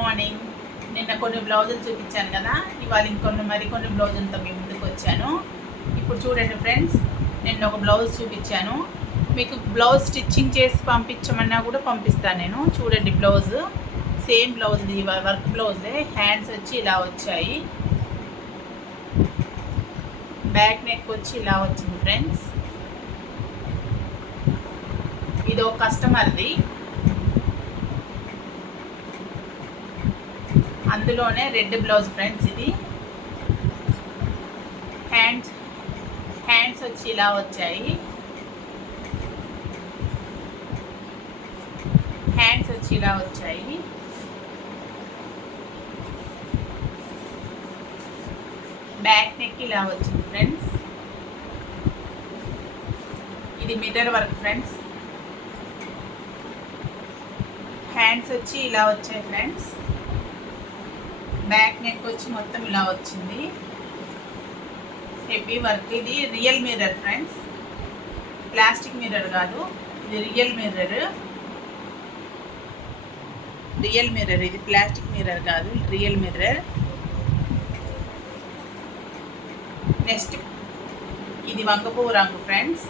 Morning నిన్న కొన్ని బ్లౌజులు చూపించాను కదా. ఇవాళ ఇంకొన్ని మరికొన్ని బ్లౌజులతో మీ ముందుకు వచ్చాను. ఇప్పుడు చూడండి ఫ్రెండ్స్ నిన్న ఒక బ్లౌజ్ చూపించాను. మీకు బ్లౌజ్ స్టిచ్చింగ్ చేసి పంపించమన్నా కూడా పంపిస్తాను నేను. చూడండి బ్లౌజ్. సేమ్ బ్లౌజ్ వర్క్ బ్లౌజే. హ్యాండ్స్ వచ్చి ఇలా వచ్చాయి. బ్యాక్ నెక్ వచ్చి ఇలా వచ్చింది ఫ్రెండ్స్. ఇది ఒక కస్టమర్ది. అందులోనే రెడ్ బ్లౌజ్ ఫ్రెండ్స్ ఇది. హ్యాండ్స్ హ్యాండ్స్ వచ్చి ఇలా వచ్చాయి. హ్యాండ్స్ వచ్చి ఇలా వచ్చాయి. బ్యాక్ నెక్ ఇలా వచ్చింది ఫ్రెండ్స్. ఇది మిర్రర్ వర్క్ ఫ్రెండ్స్. హ్యాండ్స్ వచ్చి ఇలా వచ్చాయి ఫ్రెండ్స్. బ్యాక్ నెక్ వచ్చి మొత్తం ఇలా వచ్చింది. హెవీ వర్క్ ఇది real mirror friends plastic mirror కాదు ఇది రియల్ మిర్రర్ రియల్ మిర్రర్ ఇది ప్లాస్టిక్ మిర్రర్ కాదు రియల్ మిర్రర్ నెక్స్ట్ ఇది వంగపువ్వు రంగు ఫ్రెండ్స్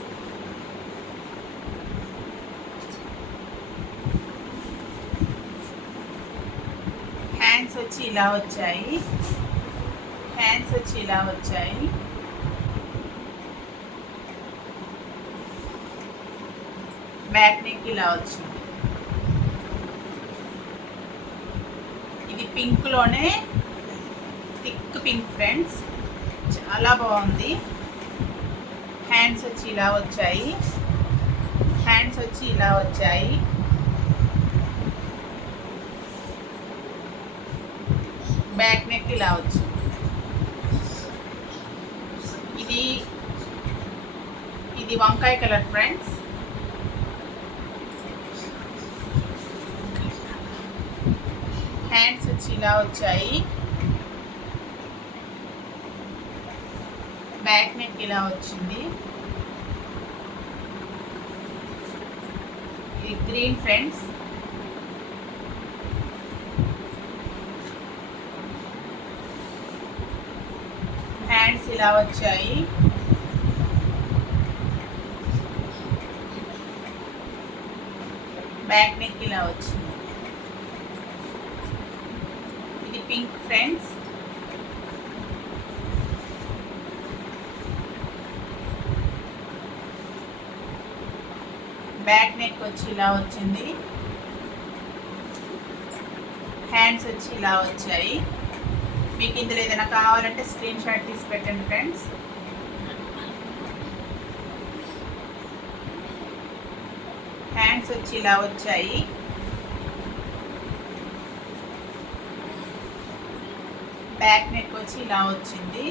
వచ్చి ఇలా వచ్చాయి. హ్యాండ్స్ వచ్చి ఇలా వచ్చాయి. బ్యాక్ నెక్ ఇలా వచ్చింది. ఇది పింక్లోనే థిక్ పింక్ ఫ్రెండ్స్ చాలా బాగుంది. హ్యాండ్స్ వచ్చి ఇలా వచ్చాయి. హ్యాండ్స్ వచ్చి ఇలా వచ్చాయి. బ్యాక్ నెక్ ఇలా వచ్చింది ఇది ఇది వంకాయ కలర్ ఫ్రెండ్స్. హ్యాండ్స్ వచ్చి ఇలా వచ్చాయి. బ్యాక్ నెక్ ఇలా వచ్చింది. ఇది గ్రీన్ ఫ్రెండ్స్. హ్యాండ్స్ ఇలా వచ్చాయి. బ్యాక్ నెక్ ఇలా వచ్చింది. ఇది పింక్ ఫ్రెండ్స్ బ్యాక్ నెక్ వచ్చి ఇలా వచ్చింది. హ్యాండ్స్ వచ్చి ఇలా వచ్చాయి. మీకు ఇందులో ఏదైనా కావాలంటే స్క్రీన్ షాట్ తీసి పెట్టండి ఫ్రెండ్స్ హ్యాండ్స్ వచ్చి ఇలా వచ్చాయి. బ్యాక్ నెక్ వచ్చి ఇలా వచ్చింది.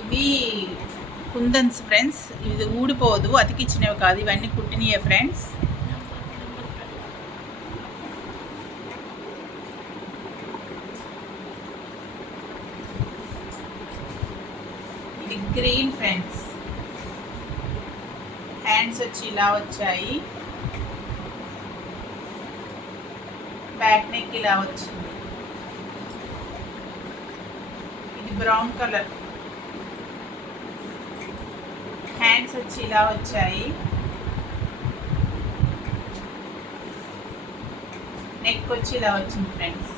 ఇవి కుందన్స్ ఫ్రెండ్స్ ఇది ఊడిపోదు అతికిచ్చినవి కాదు. ఇవన్నీ కుట్టినయే ఫ్రెండ్స్ గ్రీన్ ఫ్రెండ్స్ హ్యాండ్స్ వచ్చి ఇలా వచ్చాయి. బ్యాక్ నెక్ ఇలా వచ్చింది. ఇది బ్రౌన్ కలర్ హ్యాండ్స్ వచ్చి ఇలా వచ్చాయి. నెక్ వచ్చి ఇలా వచ్చింది ఫ్రెండ్స్